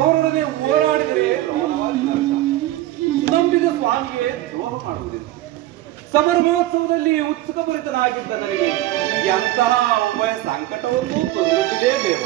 ಅವರೊಡನೆ ಹೋರಾಡಿದರೆ ನಂಬಿದ ಸ್ವಾಮಿಗೆ ದ್ರೋಹ ಮಾಡುವುದಿಲ್ಲ. ಸಮರ ಮಹೋತ್ಸವದಲ್ಲಿ ಉತ್ಸುಕಭರಿತನಾಗಿದ್ದ ನನಗೆ ಎಂತಹ ಉಭಯ ಸಂಕಟವನ್ನು ತಂದುಬಿಟ್ಟಿದೆ ದೇವ.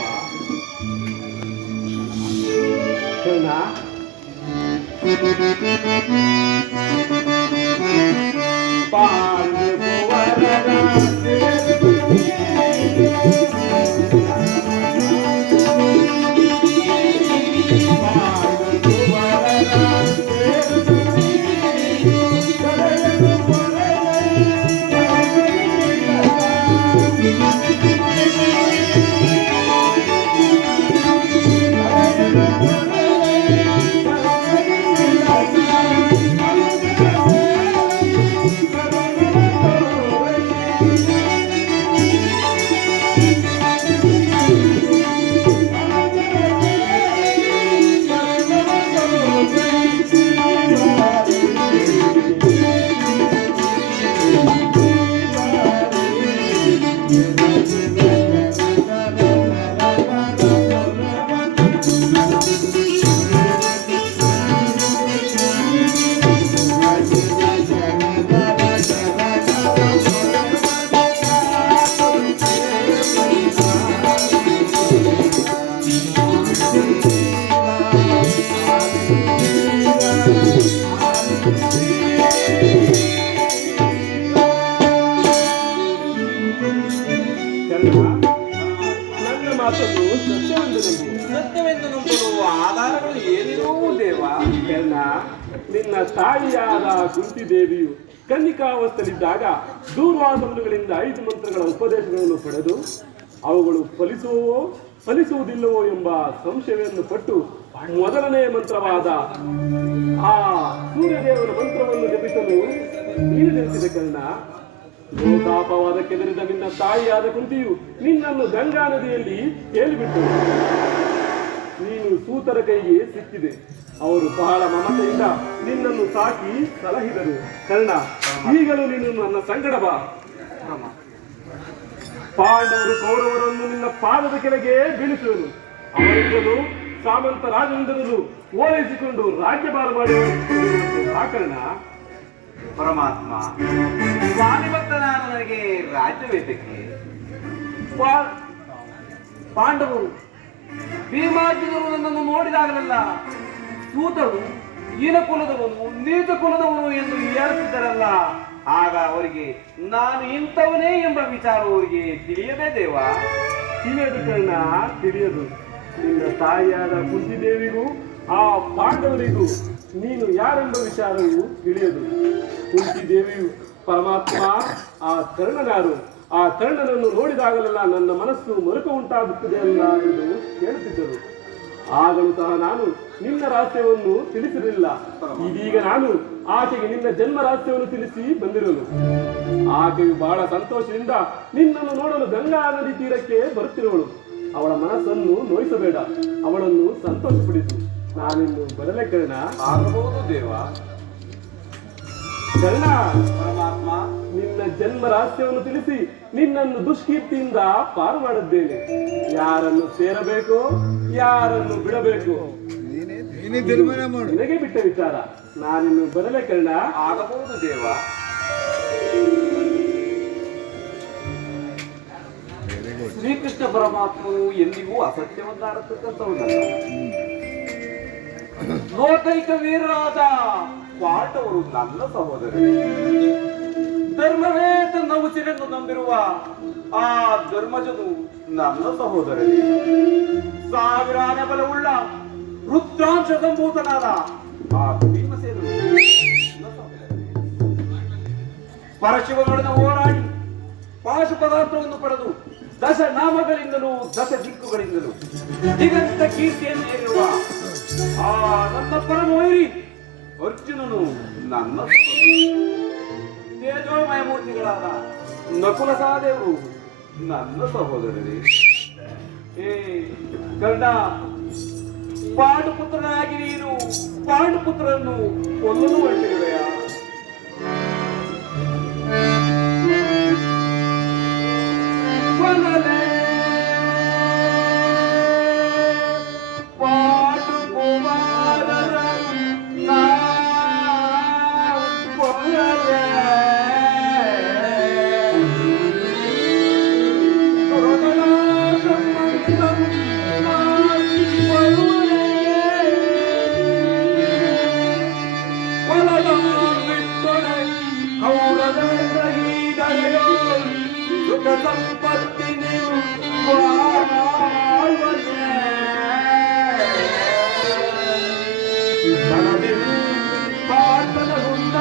ಸತ್ಯವೆಂದು ನಂಬಲು ಆಧಾರಗಳು ಏನಿರುವು ದೇವ? ನಿನ್ನ ತಾಯಿಯಾದ ಕುಂತಿದೇವಿಯು ಕನ್ನಿಕಾವಸ್ಥೆಯಲ್ಲಿದ್ದಾಗ ದೂರ್ವಾಸಗಳಿಂದ 5 ಮಂತ್ರಗಳ ಉಪದೇಶಗಳನ್ನು ಪಡೆದು ಅವುಗಳು ಫಲಿಸುವುದಿಲ್ಲವೋ ಎಂಬ ಸಂಶಯವನ್ನು ಪಟ್ಟು ಮೊದಲನೇ ಮಂತ್ರವಾದ ಆ ಸೂರ್ಯದೇವನ ಮಂತ್ರವನ್ನು ಜಪಿಸಲು ನೀನು ತಿಳಿಸಿದ ಕರ್ಣ. ಲೋಕಾಪವಾದಕ್ಕೆ ಬೆರೆದ ನಿನ್ನ ತಾಯಿಯಾದ ಕುಂತಿಯು ನಿನ್ನನ್ನು ಗಂಗಾ ನದಿಯಲ್ಲಿ ತೇಲಿಬಿಟ್ಟು ನೀನು ಸೂತರ ಕೈಗೆ ಸಿಕ್ಕಿದೆ. ಅವರು ಬಹಳ ಮಮತೆಯಿಂದ ನಿನ್ನನ್ನು ಸಾಕಿ ಸಲಹಿದರು. ಕರ್ಣ, ಈಗಲೂ ನೀನು ನನ್ನ ಸಂಗಡ ಬಾ. ಪಾಂಡವರು ಕೌರವರನ್ನು ನಿನ್ನ ಪಾದದ ಕೆಳಗೆ ಬೀಳಿಸುವರು. ಅವರಿಂದಲೂ ಸಾಮಂತ ರಾಜನಿಂದಲೂ ಓಲೈಸಿಕೊಂಡು ರಾಜ್ಯಭಾರ ಮಾಡಿ ಕರ್ಣ. ಪರಮಾತ್ಮ, ಸ್ವಾಮಿ ಭಕ್ತನಾದ ನನಗೆ ರಾಜ್ಯವೇತಕ್ಕೆ? ಪಾಂಡವರು ಭೀಮಾರ್ಜುನರು ನನ್ನನ್ನು ನೋಡಿದಾಗಲೆಲ್ಲ ಸೂತರು ಹೀನ ಕುಲದವನು, ನೀಚ ಕುಲದವನು ಎಂದು ಹೇಳುತ್ತಿದ್ದರಲ್ಲ. ಆಗ ಅವರಿಗೆ ನಾನು ಇಂಥವನೇ ಎಂಬ ವಿಚಾರ ಅವರಿಗೆ ತಿಳಿಯದೇ ದೇವ? ತಿಳಿಯದು ಕರ್ಣ, ತಿಳಿಯದು. ನಿನ್ನ ತಾಯಿಯಾದ ಕುಂತಿದೇವಿಗೂ ಆ ಪಾಂಡವರಿಗೂ ನೀನು ಯಾರೆಂಬ ವಿಚಾರವು ತಿಳಿಯದು. ಕುಂತಿದೇವಿಯು ಪರಮಾತ್ಮ, ಆ ಕರ್ಣನಾರು, ಆ ಕರ್ಣನನ್ನು ನೋಡಿದಾಗಲೆಲ್ಲ ನನ್ನ ಮನಸ್ಸು ಮರುಕ ಉಂಟಾಗುತ್ತದೆ ಅಲ್ಲ ಎಂದು ಹೇಳುತ್ತಿದ್ದರು. ಆಗಲೂ ಸಹ ನಾನು ನಿನ್ನ ರಹಸ್ಯವನ್ನು ತಿಳಿಸಿರಲಿಲ್ಲ. ಇದೀಗ ನಾನು ಆಕೆಗೆ ನಿನ್ನ ಜನ್ಮ ರಹಸ್ಯವನ್ನು ತಿಳಿಸಿ ಬಂದಿರಲು ಆಕೆಯು ಬಹಳ ಸಂತೋಷದಿಂದ ನಿನ್ನನ್ನು ನೋಡಲು ಗಂಗಾ ನದಿ ತೀರಕ್ಕೆ ಬರುತ್ತಿರುವಳು. ಅವಳ ಮನಸ್ಸನ್ನು ನೋಯಿಸಬೇಡ, ಅವಳನ್ನು ಸಂತೋಷಪಡಿಸು. ನಾನಿನ್ನು ಬರಲೇ ಕರ್ಣ? ಆಗಬಹುದು ದೇವ. ಕರ್ಣ, ಪರಮಾತ್ಮ, ನಿನ್ನ ಜನ್ಮ ರಹಸ್ಯವನ್ನು ತಿಳಿಸಿ ನಿನ್ನನ್ನು ದುಷ್ಕೀರ್ತಿಯಿಂದ ಪಾರು ಮಾಡಿದ್ದೇನೆ. ಯಾರನ್ನು ಸೇರಬೇಕು, ಯಾರನ್ನು ಬಿಡಬೇಕು ನಿನಗೆ ಬಿಟ್ಟ ವಿಚಾರ. ನಾನಿನ್ನು ಬರಲೇ ಕರ್ಣ? ಆಗಬಹುದು ದೇವ. ಶ್ರೀಕೃಷ್ಣ ಪರಮಾತ್ಮನು ಎಂದಿಗೂ ಅಸತ್ಯವನ್ನಾಡತಕ್ಕಂಥವನಲ್ಲ. ಲೋಕೈಕ ವೀರರಾದ ಪಾಂಡವರು ನನ್ನ ಸಹೋದರರು. ಧರ್ಮವೇ ತನ್ನ ಉಸಿರನ್ನು ನಂಬಿರುವ ಆ ಧರ್ಮಜನು ನನ್ನ ಸಹೋದರರೇ. ಸಾವಿರಾನ ಬಲವುಳ್ಳ ರುದ್ರಾಂಶ ಸಂಭೂತನಾದ ಆ ಭೀಮಸೇನನು ನನ್ನ ಸಹೋದರರೇ. ಪರಶಿವನೊಡನೆ ಹೋರಾಡಿ ಪಾಶು ಪದಾರ್ಥವನ್ನು ಪಡೆದು ದಶ ನಾಮಗಳಿಂದಲೂ ದಶ ದಿಕ್ಕುಗಳಿಂದಲೂ ದಿಗಂತ ಕೀರ್ತಿಯನ್ನು ಹೇರುವ ಆ ನನ್ನ ಪರಮವೈರಿ ಅರ್ಜುನನು ನನ್ನ ಸಹೋದರ. ತೇಜೋಮಯ ಮೂರ್ತಿಗಳಾದ ನಕುಲ ಸಹದೇವರು ನನ್ನ ಸಹೋದರರೇ. ಏ ಕರ್ಣ, ಪಾಂಡುಪುತ್ರನಾಗಿ ನೀನು ಪಾಂಡುಪುತ್ರರನ್ನು ಕೊಲ್ಲಲು ಹೊರಟಿರುವೆಯಾ? ಕೊಲ್ಲಲೇ ಪಾಂಡುಕುಮಾರರನ್ನ ಕೊಲ್ಲಲೇ. ಭಾರತದ ಹುಂಡ